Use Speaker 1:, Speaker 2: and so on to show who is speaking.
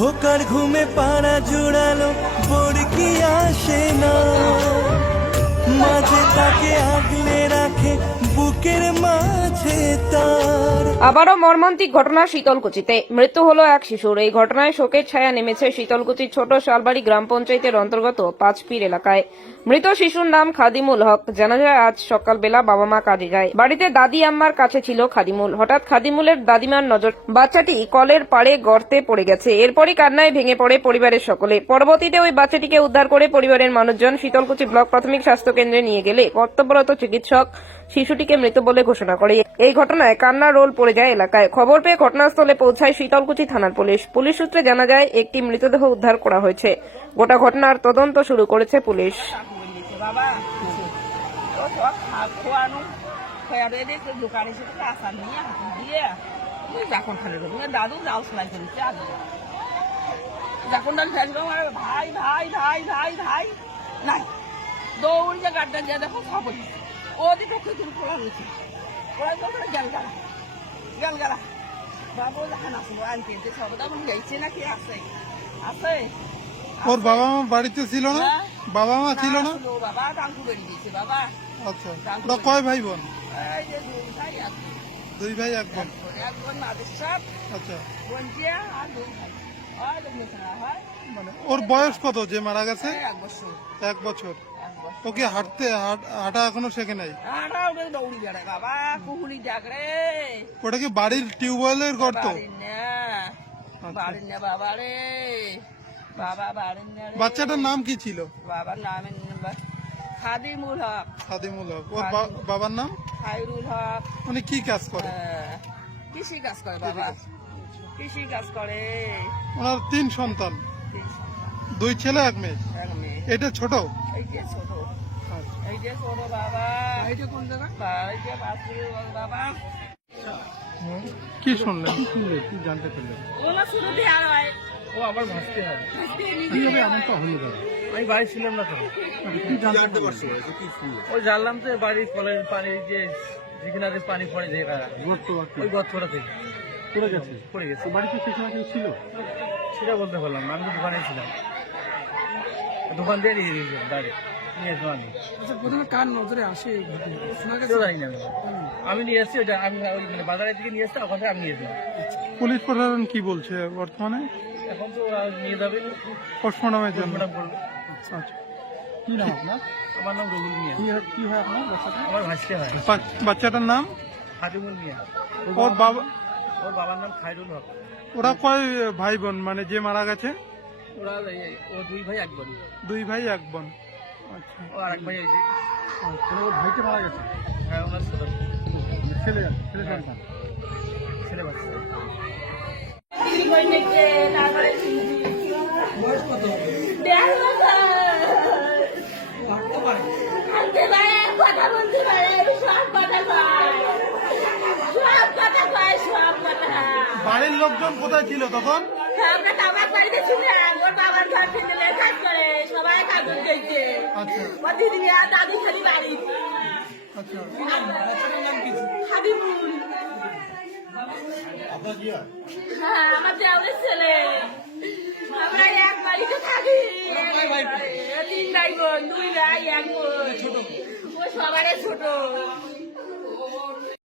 Speaker 1: Hooker ঘুমে পাড়া জুড়ালো bore কি আসে না মাঝে তাকে আগলে রাখে বুকের মাঝে তার
Speaker 2: আবারও মর্মান্তিক ঘটনা শীতলকুচিতে। মৃত্যু হলো এক শিশুর। এই ঘটনায় শোকের ছায়া নেমেছে শীতলকুচির ছোট শালবাড়ি গ্রাম পঞ্চায়েতের অন্তর্গত পাঁচপীর এলাকায়। মৃত শিশুর নাম খাদিমুল হক। জানা যায়, আজ সকালবেলা বাবা মা কাজে যায় বাড়িতে দাদি আম্মার কাছে ছিল খাদিমুল। হঠাৎ খাদিমুলের দাদিমার নজর বাচ্চাটি কলের পাড়ে গর্তে পড়ে গেছে। এরপরই কান্নায় ভেঙে পড়ে পরিবারের সকলে। পরবর্তীতে ওই বাচ্চাটিকে উদ্ধার করে পরিবারের মানুষজন শীতলকুচি ব্লক প্রাথমিক স্বাস্থ্য কেন্দ্রে নিয়ে গেলে কর্তব্যরত চিকিৎসক শিশুটিকে মৃত বলে ঘোষণা করে। এই ঘটনায় কান্নার রোল পড়ে যায় এলাকায়। খবর পেয়ে ঘটনাস্থলে পৌঁছায় শীতলকুচি থানার পুলিশ। পুলিশ সূত্রে জানা যায়, একটি মৃতদেহ উদ্ধার করা হয়েছে। গোটা ঘটনার তদন্ত শুরু করেছে পুলিশ।
Speaker 3: বাবা। ও সব খোয়ানো। খোয়া দিয়ে দিয়ে দোকানে এসে রাস্তা নিয়ে দিয়ে তুই যখন খালি দেবো দাদু, যাও সেলাই করেছে আগে যখন দাদু ফেলব আমার ভাই ভাই ভাই ভাই ভাই, নাই। দৌড় যে গাড়িটা দিয়ে দেখো খবর ওদিকে তুমি খোলা রয়েছে। তো ওখানে গেল গেলা গেল গেলা বাবু যখন আসলো, আনতে সব তখন গেছে নাকি আছে? আছে?
Speaker 4: ওর বাবা মা বাড়িতে ছিল না?
Speaker 3: হ্যাঁ।
Speaker 4: বাবা মা ছিল না?
Speaker 3: বাবা বাবা
Speaker 4: আচ্ছা। ওরা কয় ভাই বোন।
Speaker 3: দুই ভাই
Speaker 4: এক বোন। আচ্ছা।
Speaker 3: হয়
Speaker 4: মানে ওর বয়স কত যে মারা গেছে?
Speaker 3: এক বছর।
Speaker 4: এক বছর।
Speaker 3: এক বছর।
Speaker 4: ও কি হাঁটতে হাঁটা এখনও শেখে নাই? ওটা কি বাড়ির টিউবওয়েলের গর্ত?
Speaker 3: না বাবা রে। বাবা বাড়ির
Speaker 4: বাচ্চাটার নাম কি ছিল?
Speaker 3: বাবার নামে খাদিমুল হক।
Speaker 4: খাদিমুল হক। ওর বা- বাবার নাম?
Speaker 3: খাইরুল হক।
Speaker 4: উনি কি কাজ করে?
Speaker 3: আহ, কৃষি কাজ করে বাবা। কৃষি কাজ। করে।
Speaker 4: ওনার তিন সন্তান। দুই ছেলে এক মেয়ে।
Speaker 3: এক মেয়ে।
Speaker 4: এটা ছোট?
Speaker 3: এই যে ছোট। এই যে ছোট বাবা। এই কোন জায়গা? এই যে পাশে বাবা।
Speaker 4: কি শুনলেন? কি জানতে পারলেন
Speaker 3: ওলা শুরু দিয়ে আর ভাই
Speaker 5: ও আমার ভাসতে হবে।
Speaker 4: কীভাবে এমনটা হলো দাদা
Speaker 5: আমি বাড়ি ছিলাম না তখন
Speaker 4: কি
Speaker 5: ওই জানলাম তো বাড়ির কলের পানি যে যেখানে পানি পড়ে যে ওই গর্তটা থেকে।
Speaker 4: পড়ে গেছে?
Speaker 5: পড়ে গেছে।
Speaker 4: বাড়িতে সে সময় কেউ ছিল?
Speaker 5: সেটা বলতে পারলাম না। আমি তো দোকানে ছিলাম। দোকান দিয়ে নিয়ে দিয়েছিলাম আমি।
Speaker 6: আচ্ছা
Speaker 5: না। আমি। নিয়ে এসেছি ওইটা আমি ওই মানে বাজারের থেকে নিয়ে এসছি ওখান আমি নিয়ে এসলাম।
Speaker 4: পুলিশ প্রশাসন কি বলছে বর্তমানে?
Speaker 5: এখন তো ওরা নিয়ে যাবে
Speaker 4: পোস্টমর্টমের জন্য। আচ্ছা। কি নাম আপনার?
Speaker 5: আমার নাম রবুল মিয়া।
Speaker 4: কি হয়- কি হয় আপনার বাচ্চাটা?
Speaker 5: আমার ভাসতে হয়।
Speaker 4: বাচ- বাচ্চাটার নাম?
Speaker 5: হাতিমুল মিয়া।
Speaker 4: ওর বাবা
Speaker 5: ওর বাবার নাম খায়রুল হক।
Speaker 4: ওরা কয় ভাই বোন মানে যে মারা গেছে?
Speaker 5: ওরা ও দুই ভাই এক বোন।
Speaker 4: দুই ভাই এক বোন। আচ্ছা।
Speaker 5: ও আর এক ভাই এই যে।
Speaker 4: ওর ভাইকে মারা গেছে?
Speaker 5: হ্যাঁ ওনার ছোট
Speaker 4: ছেলে ছেলে সন্তান
Speaker 5: ছেলে বাচ্চা।
Speaker 6: কত হাঁটতে পারে।
Speaker 3: হাঁটতে পারে কথা বলতে পারে সব কথা সব কথা সব কথা।
Speaker 4: বাড়ির লোকজন কোথায় ছিল তখন?
Speaker 3: আমরা তো আমার বাড়িতে ছিলাম। ওর বাবার ঘর থেকে কাজ করে সবাই কাজ
Speaker 4: আচ্ছা।
Speaker 3: ওর দিদি আর দাদু খালি বাড়ি।
Speaker 4: আচ্ছা।
Speaker 3: হাবিবুল। হ্যাঁ আমার দেওয়ার ছেলে। আমরা এক বাড়িতে থাকি। তিন ভাই বোন দুই ভাই এক বোন। ও সবারই ছোট।